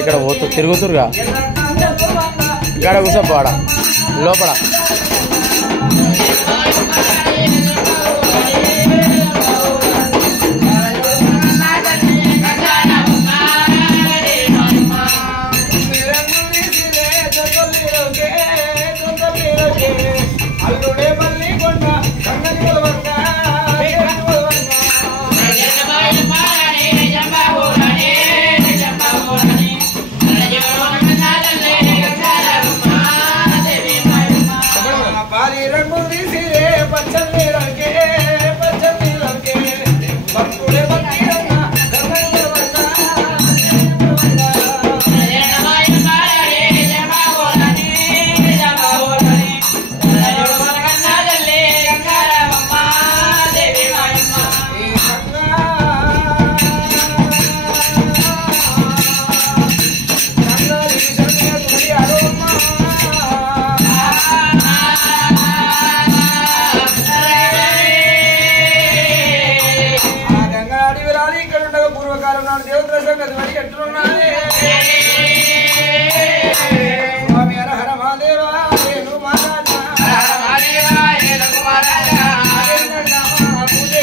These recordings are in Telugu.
ఇక్కడ పోతూ తిరుగుతురుగా ఇక్కడ కూసపోడ లోపల పూజ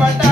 పట్ట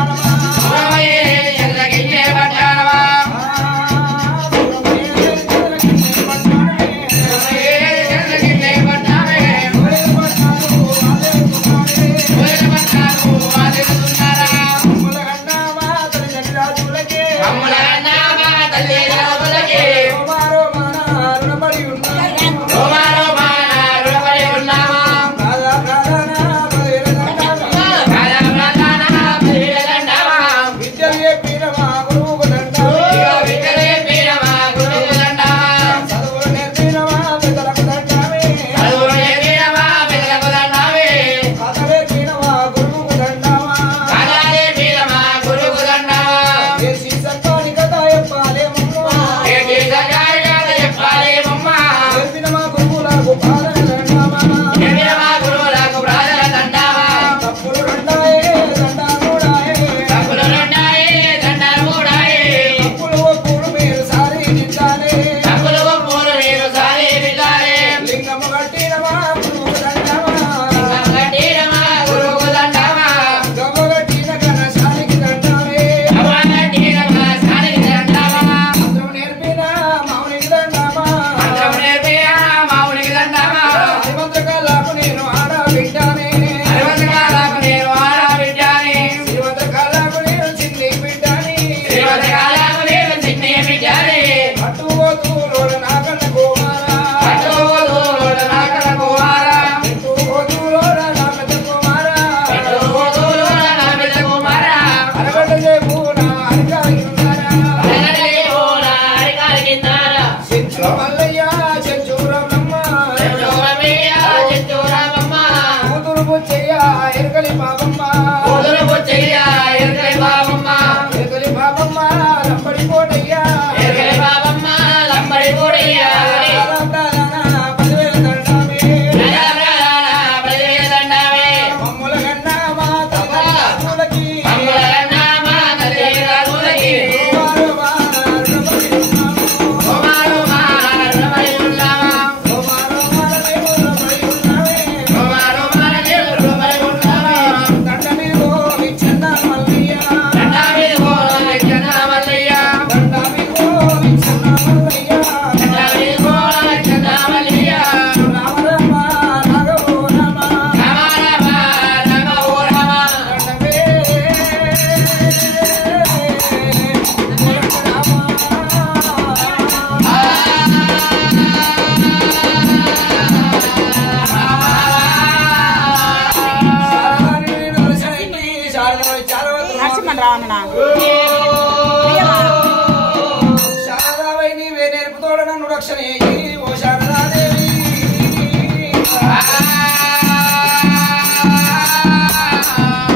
నరసింహన్ రావణ శారదావై నీవే నేర్పుతోడ నన్ను రక్షణ ఓ శారదాదేవి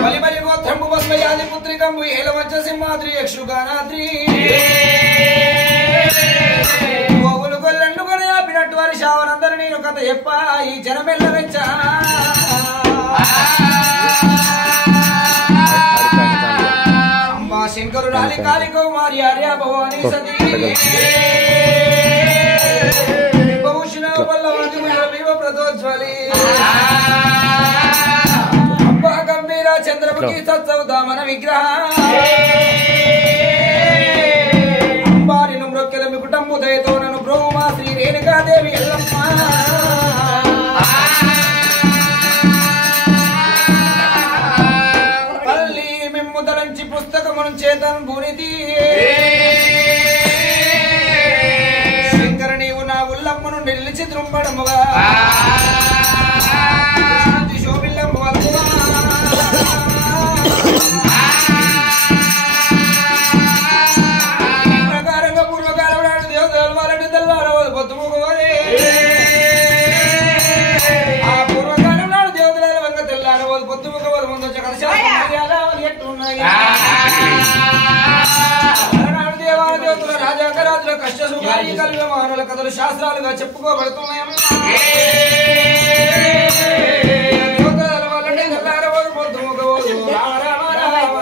బలి బలి గోత్రంబు బస్మయాది పుత్రికంబు ఏలవంచ సింహాద్రి యక్షుగానాద్రి గోవులు గొల్లెండు కొని ఆపినట్టు వారి శావనందరూ నేను కథ చెప్ప ఈ జనమెల్ల వెచ్చ అంబా శంకరు రాలి కాళి కౌమారి ఆర్య భవాని సతీ బహుశన పల్లవాది వివ ప్రదోజ్వలి అంబా గంభీర చంద్రముఖి సత్సౌదామన విగ్రహ అంబారిను మృక్కెద మీ కుటుంబు దయతో నన్ను బ్రోమా శ్రీ రేణుకాదేవి ఎల్లమ్మ పల్లి మిమ్ముదలంచి పుస్తకమును చేతను భూనితి శంకర నీవు నా ఉల్లమ్మను నిలిచి త్రుంబడముగా శోభిల్లమ్మ ప్రకారంగా పూర్వకాలం నాడు దేవతలు వారంటి తెల్లారవదు పొద్దుముకోవాలి ఆ పూర్వకాలం నాడు దేవతల వంగ తెల్లారవదు పొద్దుముకోవదు ముందు ఎట్టున్నాయి దేవాల దేవతల రాజాకరాజుల కష్ట సుఖాయి కలిగిన మానవుల కథలు శాస్త్రాలుగా చెప్పుకోబడుతున్నాయమ్మా దేవతల వాళ్ళంటే తెల్లారవదు పొద్దుముకోవదు రామ రామ రామ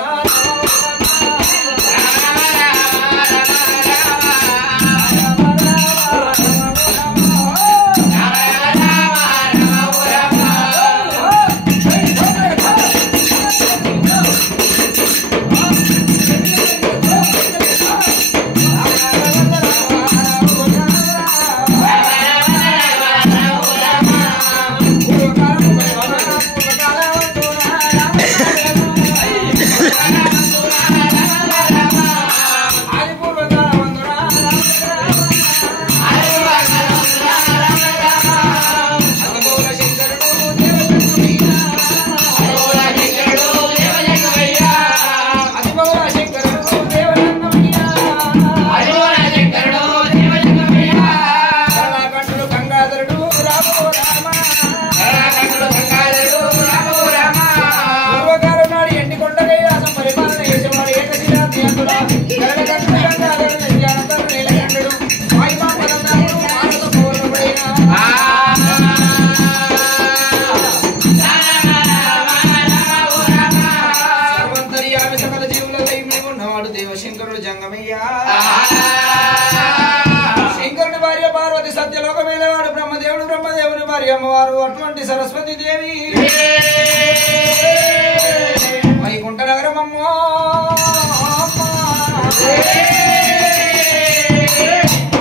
శంకరుని భార్య పార్వతి సత్యలోకమేలవాడు బ్రహ్మదేవుడు బ్రహ్మదేవుని భార్య అమ్మవారు అటువంటి సరస్వతి దేవి వైకుంఠ నగరమమ్మో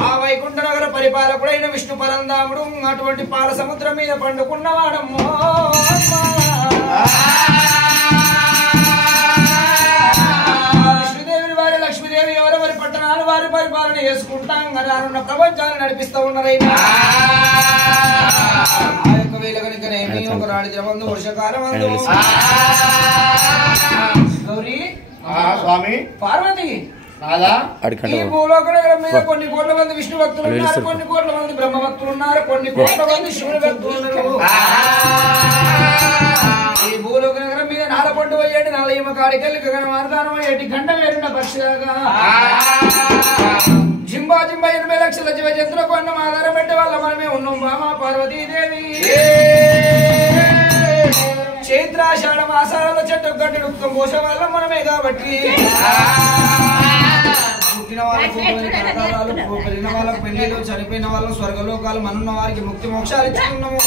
ఆ వైకుంఠ నగర పరిపాలకుడైన విష్ణు పరంధాముడు అటువంటి పాల సముద్రం మీద పండుకున్నవాడమ్మో లక్ష్మీదేవి ఎవరెవరి పట్టణాలు వారి పరిపాలన చేసుకుంటాం రానున్న ప్రపంచాన్ని నడిపిస్తూ ఉన్నారైనా ఆ యొక్క వేళ కనుకనేమి ఒక రాడి దినమందు వర్షకాలం అందు గౌరీ స్వామి పార్వతి ఈ భూలోక నగరం మీద కొన్ని కోట్ల మంది విష్ణు భక్తులు ఉన్నారు, కొన్ని కోట్ల మంది బ్రహ్మ భక్తులు ఉన్నారు, కొన్ని కోట్ల మంది శివుని భక్తులు ఉన్నారు. ఈ భూలోక నగరం మీద నాలపండు పోయేటి నాలయమ కాడికెళ్ళి గగన మార్గానం అయ్యేటి గండ వేరున్న పక్షిగా జింబా 80 లక్షల జీవ జంతువులకు అన్నం ఆధారం పెట్టే వాళ్ళ మనమే ఉన్నాం బామా పార్వతీదేవి. చైత్రాషాఢ మాసాలలో చెట్టు గడ్డి డుక్తం పోసే వాళ్ళం మనమే కాబట్టి పుట్టిన వాళ్ళకు పెరిగిన వాళ్ళకు పెళ్లిలు, చనిపోయిన వాళ్ళకు స్వర్గలోకాలు, మనున్న వారికి ముక్తి మోక్షాలు ఇచ్చుకున్నాము.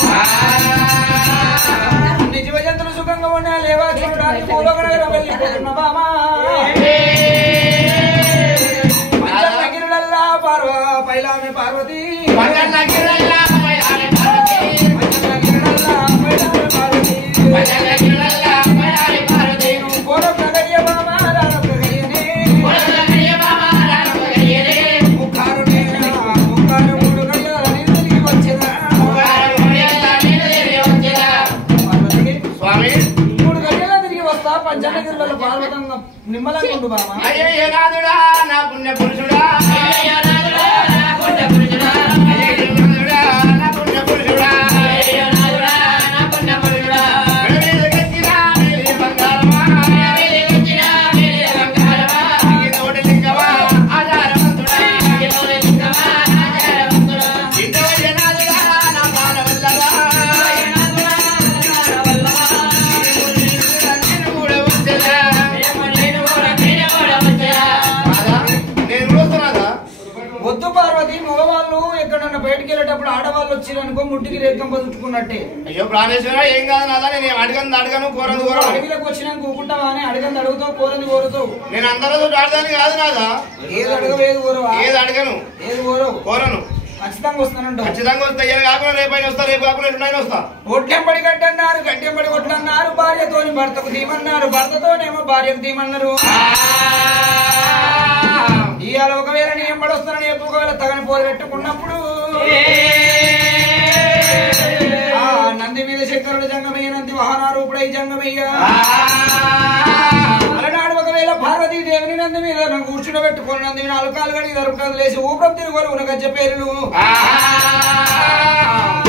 జీవ జంతువులు సుఖంగా ఉన్నా లేవా చూడడానికి భూలోక నగరం వెళ్ళిపోతున్నా బామా. పంచగిరులల్లా పైలామె పార్వతి నిమ్మలంగుండు బామా. అయ్యయ్య నాదుడా నా పుణ్య పురుషుడా అయ్యయ్య నాదుడా నా పుణ్య పురుషుడా అయ్యయ్య నాదుడా నా పుణ్య పురుషుడా అయ్యయ్య నాదుడా నా పుణ్య పురుషుడా వెలిగి గచ్చినా వెలిగి బంగారమా వెలిగి గచ్చినా వెలిగి బంగారమా ఇదోటి లింగమా ఆధారవంతుడా ఇదోటి లింగమా ఆధారవంతుడా ఇదోటి నాదుడా నా బాలవల్లభా అయ్యయ్య నాదుడా నా బాలవల్లభా నేను కూడా వచ్చేదా వద్దు పార్వతి, మగవాళ్ళు ఎక్కడన్నా బయటికి వెళ్ళేటప్పుడు ఆడవాళ్ళు వచ్చిరనుకో ముట్టికి రేఖం బతుకున్నట్టే. అయ్యో ప్రాణేశ్వర ఏం కాదు నాదా, నేను అడగను కోరదు కోరు అడవిలోకి వచ్చినాక కూకుంటావా అని అడగని అడుగుతావు, కోరని కోరుతావు. నేను అందరూ ఆడదాని కాదు నాదా, ఏది అడగవు ఏది కోరవా, ఏది అడగను ఏది కోరవు, కోరను. ఖచ్చితంగా వస్తానంటావు. ఖచ్చితంగా వస్తా, ఏ కాకుండా రేపైనా వస్తా, రేపు కాకుండా ఎన్నైనా వస్తా. ఒట్లెంపడి గట్టన్నారు, గట్టెంపడి కొట్టన్నారు, భార్యతోని భర్తకు తీమన్నారు, భర్తతోనేమో భార్యకు తీమన్నారు. ఇవాళ ఒకవేళ నీ ఎంబడి వస్తానని చెప్పి ఒకవేళ తగని పోరు పెట్టుకున్నప్పుడు నంది మీద శంకరుడు జంగమయ్య, నంది వాహనారూపుడై జంగమయ్య. అలనాడు ఒకవేళ పార్వతీదేవిని నంది మీద కూర్చుండబెట్టుకుని నంది 4 కాలు గడి దరుపుటలు లేచి ఊపం తిరుగులు ఉన్న గజ్జ పేర్లు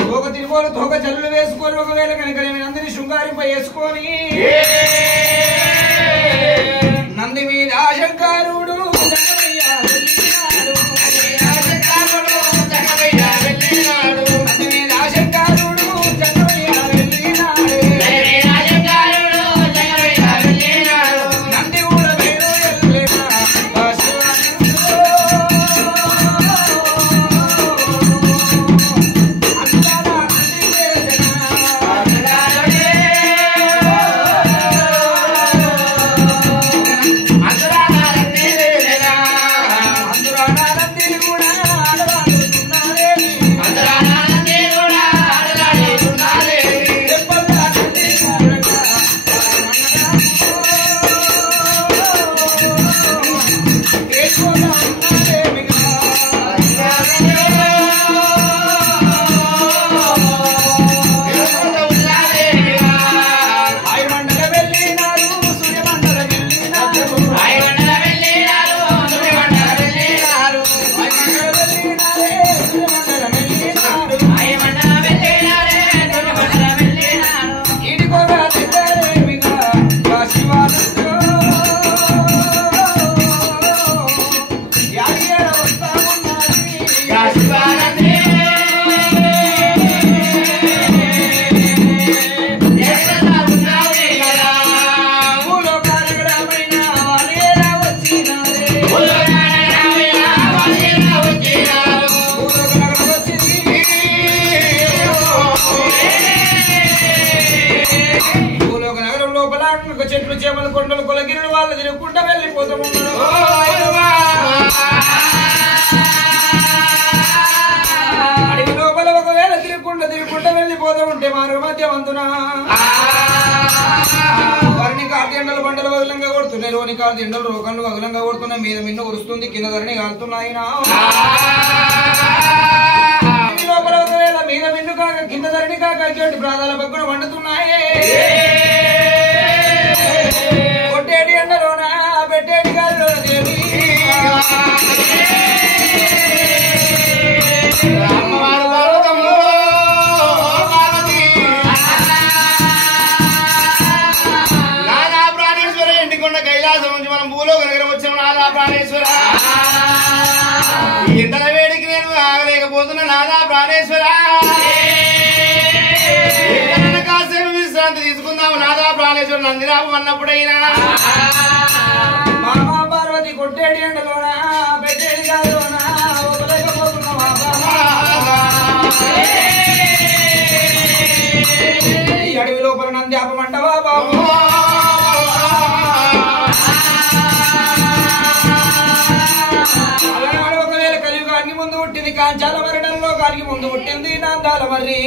తోక తిరుగులు తోక జల్లులు వేసుకొని ఒకవేళ కనుక నందిని శృంగారింప వేసుకొని నంది మీద శంకరుడు చెట్లు చేమల కొండలు కొలగిరులు వాళ్ళు తిరుగుకుంటా వెళ్ళిపోతాము. అడిగి లోపల ఒకవేళ తిరుగుకుంటా వెళ్ళిపోతూ ఉంటే మారు మధ్య వంతున వారిని కాటి ఎండలు బండలు వగులంగా కొడుతున్నాయి, లోని కాటి ఎండలు రోగంలు వగులంగా కొడుతున్నాయి, మీద మిన్న ఉరుస్తుంది, కింద ధరని కాలుతున్నాయి. లోపల ఒకవేళ మీద మిన్ను కాక కింద ధరని కాక ఇటువంటి ప్రాణాల బగ్గులు వండుతున్నాయి. కొట్టేటి ఎండలోనా పెట్టేటి గాలిలో దేవి నాదా ప్రాణేశ్వర ఇంటికొండ కైలాసం నుంచి మనం భూలోక నగరం వచ్చాము. నాదా ప్రాణేశ్వర ఈ ఎండల వేడికి నేను ఆగలేకపోతున్నా. నాదా ప్రాణేశ్వర కాసేపు విశ్రాంతి తీసుకుందాము. నాదా ప్రాణేశ్వర నందిరాపు అన్నప్పుడైనా మామా పార్వతి కొట్టేటి ఎండలోనా పెట్టేటి గాలిలోనా ఒకలేకపోతున్నావా అడవి లోపల నంది ఆపమంటవా బాబు? అలనాడు ఒకవేళ కలియుగానికి ముందు పుట్టింది కాంచాల మరణంలో కాలికి ముందు పుట్టింది నందాల మర్రి.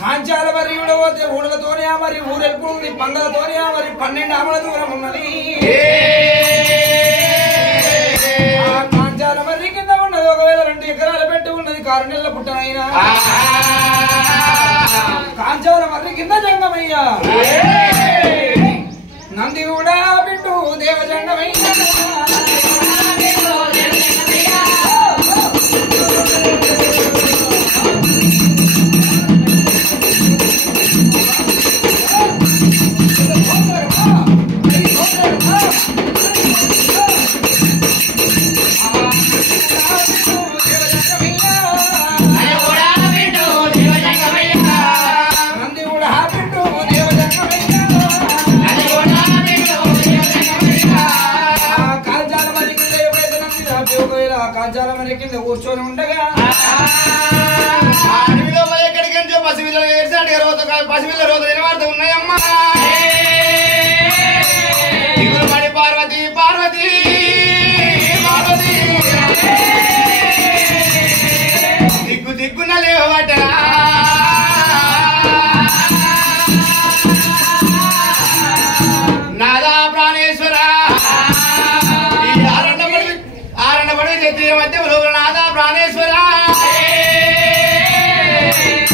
కాంచాల మర్రి పోతే ఊడలతోనే ఆ మరి ఊరెళ్ళిపోయింది, పంగలతోనే ఆ మరి 12 ఆమల దూరం ఉన్నది. ఆ కాంచాల మర్రి కింద ఉన్నది ఒకవేళ 2 ఎకరాలు పెట్టి ఉన్నది, 6 నెలల పుట్టనైనా. కాంచాల మర్రి కింద జంగమయ్య నంది కూడా బిడ్డు దేవజంగమయ్యా కింద కూర్చొని ఉండగా అడవిలో ఎక్కడికి పసిపిల్లలు ఏడ్చాడు రోత పసిపిల్ల రోత నిలబడుతూ ఉన్నాయమ్మా దిగులుపడి పార్వతి పార్వతి పార్వతి దిగ్గు దిగ్గున లేవబట్టరా నాదా ప్రాణేశ్వర మధ్యంలో నాదా ప్రాణేశ్వర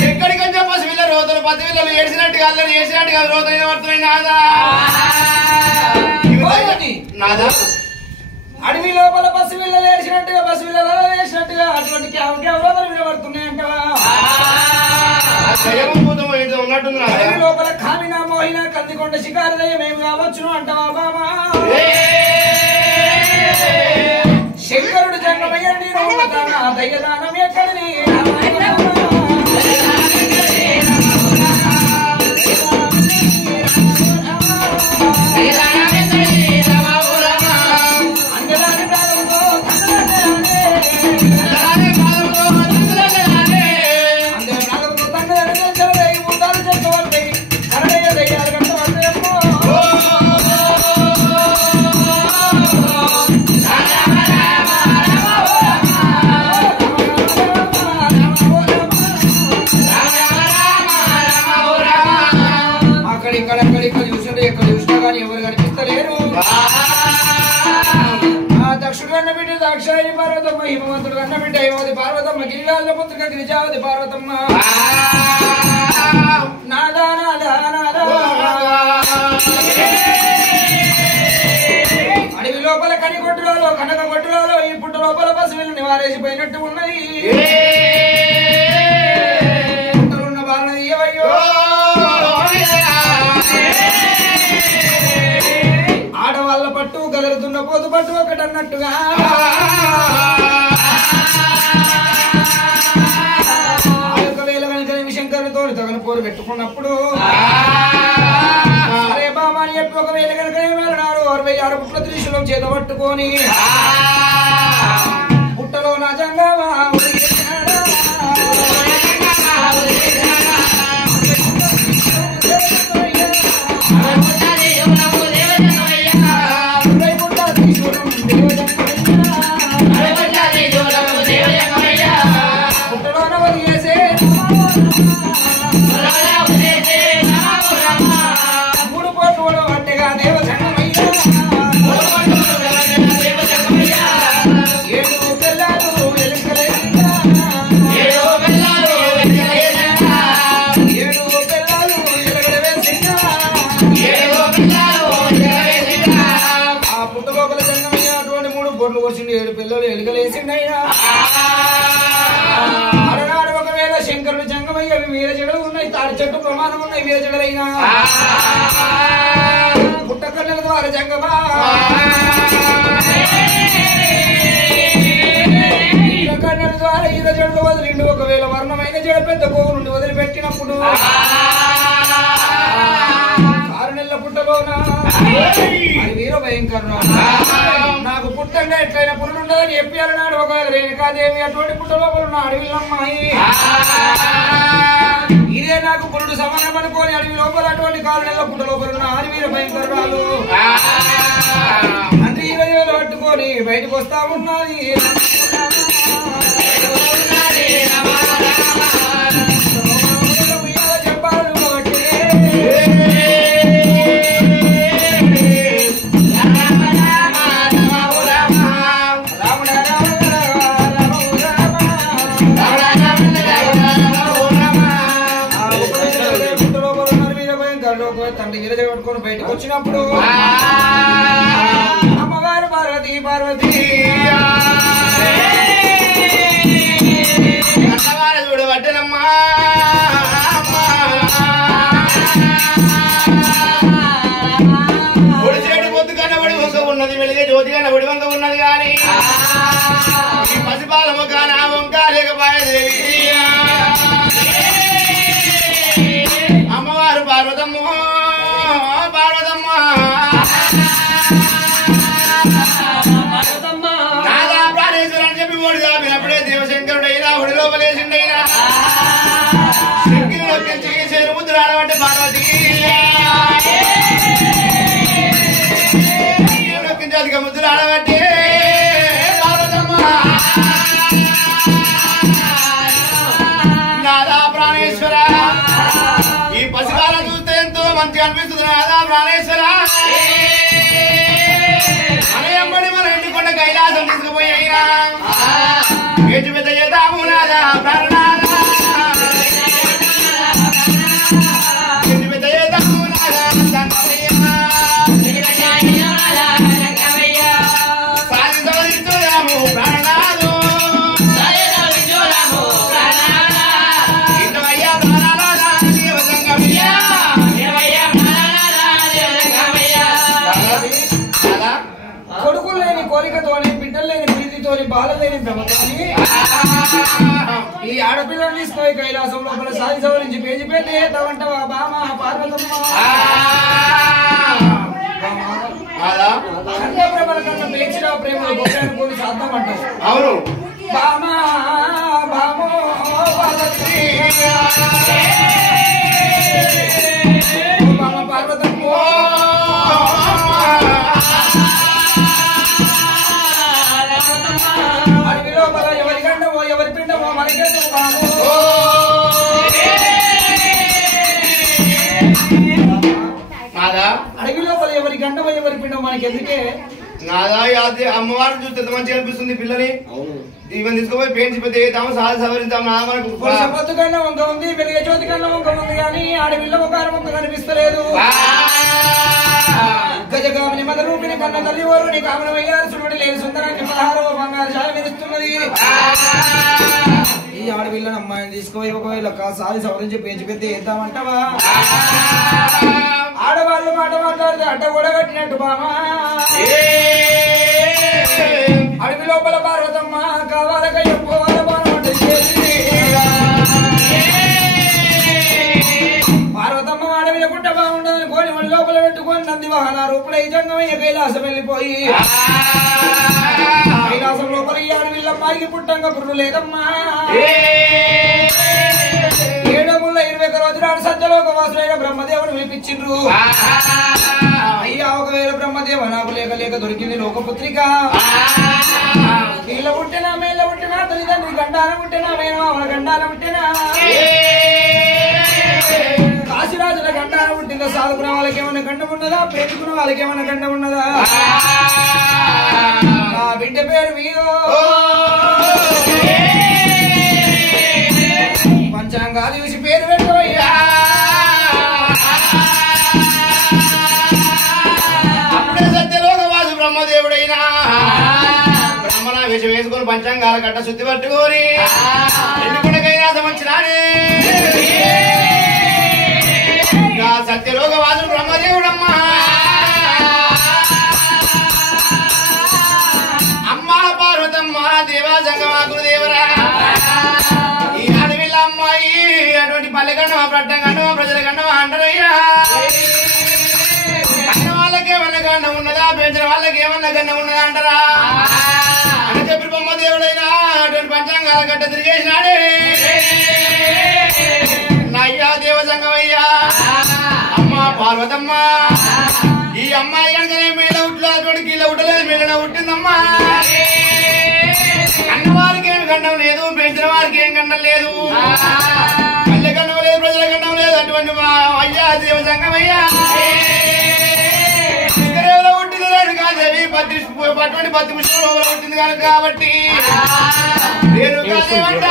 ఎక్కడికంటే పసిపిల్ల రోతలు పసిపిల్లలు ఏడ్చినట్టుగా అల్లరి చేసినట్టుగా రోతలు నిలబడుతున్నాయి నాదా నాదా అడవి లోపల పసిపిల్లలు ఏడ్చినట్టుగా పసిపిల్లలు వేసినట్టుగా అటువంటి రోతలు నిలబడుతున్నాయంటవా ఉన్నట్టుంది అడవి లోపల కామినా మోహినా కందికొండ శిఖారదయ్యం ఏమి కావచ్చును అంటవా బామా శంకరుడు జంగమయ్యండి దయ్యదానం ఎక్కడిని ఇక్కడ చూసాడు ఎక్కడ చూసినా కానీ ఎవరు కనిపిస్తలేరు ఆ దక్షుడు అన్న బిడ్డ దాక్షాయి పార్వతమ్మ హిమవంతుడు అన్న బిడ్డ హేమవతి పార్వతమ్మ గిరిరాజ పుత్రిక గిరిజావతి పార్వతమ్మ నాదా నాదా నాదా అడవి లోపల కనిగొట్టులలో కనక గొట్టులలో ఈ పుట్ట లోపల పసివిలు నివారేసిపోయినట్టు ఉన్నది పుట్టలున్న బాలన ఇయ్యవయ్యో ఆడవాళ్ళ పట్టు గదరుతున్న పోతు పట్టు ఒకటి అన్నట్టుగా ఒకవేళ కనుక శంకరుతో తగని పోరు పెట్టుకున్నప్పుడు అరే బాబా అని చెప్పి ఒకవేళ కనుక ఏమన్నాడు 66 పుట్ల త్రిశూలం చేత పట్టుకొని పుట్టలో నా జంగమా ఏడు పిల్లలు ఎలుకలేసిండయ్యా అలనాడు ఒకవేళ శంకరుడు జంగమయ్య వీర జడలు ఉన్నాయి తాడి చెట్టు ప్రమాణం ఉన్నాయి వీర జడలైనా పుట్టకన్నెల ద్వారా జంగమా కన్నెల ద్వారా ఈర జడలు వదిలిండు ఒకవేళ వర్ణమైన జడ పెద్ద గోవు నుండి వదిలిపెట్టినప్పుడు 6 నెలల పుట్టలోనా అది వీర భయంకరం నాకు పుట్టంగా ఎట్లయినా పురుడు ఉండదని చెప్పాలన్నాడు ఒకవేళ రేణుకాదేవి అటువంటి పుట్ట లోపల ఉన్న అడవిలమ్మాయి ఇదే నాకు పురుడు సమానం అనుకోని అడవి లోపల అటువంటి 6 నెలల పుట్ట లోపల ఉన్న ఆదివీర భయంకరాలు అంటే 20 వేలు పట్టుకొని బయటకు వస్తా ఉన్నది చెప్పాలని కాబట్టి తండ్రి గిరజ పట్టుకొని బయటకు వచ్చినప్పుడు అమ్మవారు పార్వతి పార్వతి అన్నవారు చూడు వడ్డనమ్మా ఒడిచేడు పొద్దు కన్నా ఒడి వంక ఉన్నది వెలిగే జ్యోతి కన్నా ఒడి వంక ఉన్నది కానీ ఈ పసిపాలము కానా వంక లేకపాయదేవి అమ్మవారు పార్వతమ్మ పార్వతమ్మ నాదా ప్రాణేశ్వరు అని చెప్పి ఓడి దాపినప్పుడే దేవశంకరుడైనా ఒడి లోపలేసిండైనా శంకిని నొక్కించి చేరు ముద్దు రాడమంటే పార్వతి నొక్కించి అదిగా ముద్దు రాడమంటే పార్వతమ్మ నాదా ప్రాణేశ్వర ఈ పసికాలం చూస్తే ఎంతో మంచిగా అనిపిస్తుంది నాదా ప్రాణేశ్వర అనయమ్మడి మన ఇంటి కొండ కైలాసం తీసుకుపోయినా ఏటి పెద్ద చేద్దాము నాదా ప్రాణనాదా ఏటి పెద్ద చేద్దాము నాదా సాగి సవరించుదాము ప్రాణనాదు ఇంటవయ్యా ప్రాణనాదా దేవసంగమయ్యా కొడుకులు లేని కోరికతోని బిడ్డలు లేని ప్రీతితోని బాల లేని భ్రమతోని ఈ ఆడపిల్లని తీసుకొని కైలాసం లోపల సాయి సవరించి పేజీ పెద్ద చేద్దామంటావా బామ పార్వతమ్మ కన్న ప్రేమల కన్నా పేర్చిన ప్రేమలు గొప్ప సాధ్యం అంటావు అవును బామ బామో పార్వతి బామ పార్వతమ్మ అడవి లోపల ఎవరి గండమో ఎవరి పిండమో మనకెందుకు బామో నాదా అడవి లోపల ఎవరి గండమో ఎవరి పిండమో మనకెందుకే నాదా యాది అమ్మవారిని చూస్తే ఎంత మంచిగా అనిపిస్తుంది పిల్లని దీవెని తీసుకుపోయి పెయించి పెద్ద చేద్దాము సాధ సవరిద్దాం నా మనకు పొద్దు కన్నా వంక ఉంది వెలిగే జ్యోతి కన్నా వంక ఉంది కానీ ఆడపిల్ల ఒక వంక కనిపిస్తలేదు గజగామిని మద రూపిణి కన్న తల్లి వారు నీ కామన వయ్యారు సురుడి లేని సుందరాన్ని 16వ బంగారు ఛాయ విరుస్తున్నది ఈ ఆడపిల్లని అమ్మాయిని తీసుకుపోయి ఒకవేళ సారి సవరించి పెంచి పెద్ద వేద్దామంటావా ఆడవాళ్ళు మాట మాట్లాడితే అడ్డ కూడా కట్టినట్టు బామా అడవి లోపల పార్వతమ్మ కావాలకయ్య పోవాల పార్వతమ్మ అడవిలో గుట్ట బాగుండదని కోని ఒడి లోపల పెట్టుకొని నంది వాహన రూపుడై జంగమయ్య కైలాసం వెళ్ళిపోయి కైలాసం లోపల ఈ అడవిల్లమ్మాయికి పుట్టంగా పురుడు లేదమ్మా 721 రోజులు సత్యలోక వాసులైన బ్రహ్మదేవుడు వినిపించిండ్రు అయ్యా ఒకవేళ బ్రహ్మదేవ నాకు లేక లేక దొరికింది లోకపుత్రిక నీళ్ళ పుట్టినా మేళ్ళ పుట్టినా తల్లిదండ్రులు గండాల పుట్టినా మేనమామల గండాల పుట్టినా కాశీరాజుల గండాల పుట్టిందా సాధుకున్న వాళ్ళకి ఏమన్నా గండం ఉన్నదా పెట్టుకున్న వాళ్ళకి ఏమన్నా గండం ఉన్నదా నా బిడ్డ పేరు మీదో పంచాంగాలు చూసి పేరు పెట్టవయ్యా అప్పుడే సత్యలోకవాసు బ్రహ్మదేవుడైనా బ్రహ్మణ వేషం వేసుకొని పంచాంగాల కట్ట శుద్ధి పట్టుకొని ఎన్నుకున్న కైలాసం వచ్చినానే సత్యలోకవాసు బ్రహ్మదేవుడమ్మా అమ్మా పార్వతమ్మ దేవా సంగమాకులు దేవరా ఈ అడవిల అమ్మాయి అటువంటి పల్లె గండమా ప్రట్టం గండమా ప్రజల గండమా అంటారయ్యా కన్న వాళ్ళకేమన్నా గండం ఉన్నదా పెంచిన వాళ్ళకేమన్నా గండం ఉన్నదా అంటారా అని చెప్పి బొమ్మదేవుడైనా అటువంటి పంచాంగాల గడ్డ తిరిగేసినాడే నయ్యా దేవ సంగమయ్యా అమ్మా పార్వతమ్మ ఈ అమ్మాయి కనుక మేడ ఉట్లో అటువంటి కిల్ల ఉట్టలేదు మేడ ఉట్టిందమ్మా కన్నవారికి ఏమి గండం లేదు పెంచిన వారికి ఏం గండం లేదు పల్లె గండం లేదు ప్రజల గండం లేదు అటువంటి మా అయ్యా దేవ సంగమయ్యా ఉట్టింది లేదు కాదేవి అటువంటి 10 పుష్పంలో ఉంటుంది కనుక కాబట్టి నేను కాదేవంట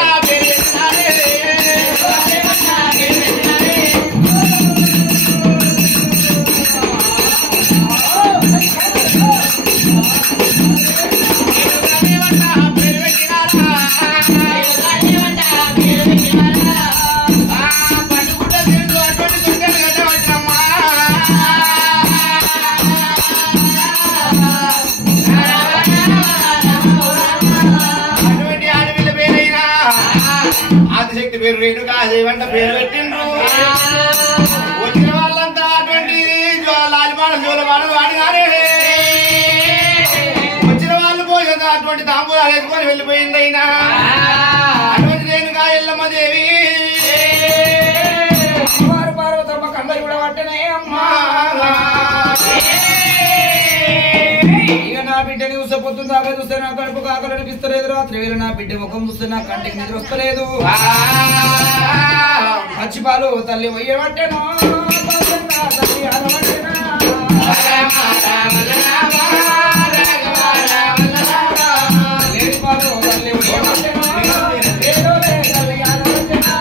పేరు రేణుకాదేవి అంట పేరు పెట్టిండ్రు. వచ్చిన వాళ్ళంతా అటువంటి లాలిపాడ జోలపాడలు వాడినారే. వచ్చిన వాళ్ళు పోయేది అటువంటి తాంబూలాలు వేసుకొని వెళ్ళిపోయింది. అయినా అటువంటి రేణుకా ఎల్లమ్మ దేవి పార్వతమ్మ కళ్ళ కూడా పట్టనే అమ్మా. ఇక నా బిడ్డని చూసపోతుంది దాకా చూస్తే నా కడుపు కాకలు అనిపిస్తలేదు. రాత్రి వేళ నా బిడ్డ ముఖం చూస్తే నా కంటికి నిద్ర వస్తలేదు. పచ్చిపాలు తల్లి వయ్యబట్టేనా తల్లి ఆడబట్టేనా లేడి పాలు తల్లి వయ్యబట్టేనా ఏదో తల్లి ఆడబట్టేనా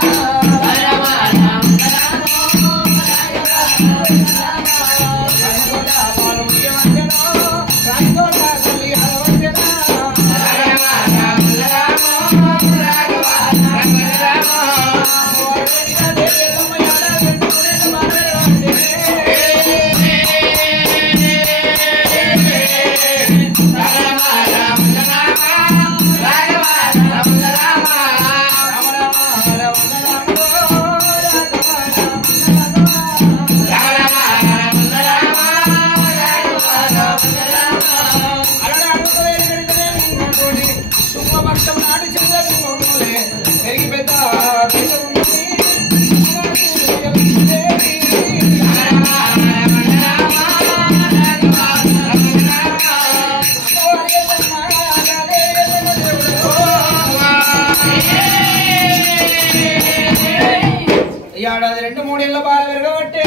ఏడాది 2-3 ఏళ్ళ బాగా పెరగబట్టే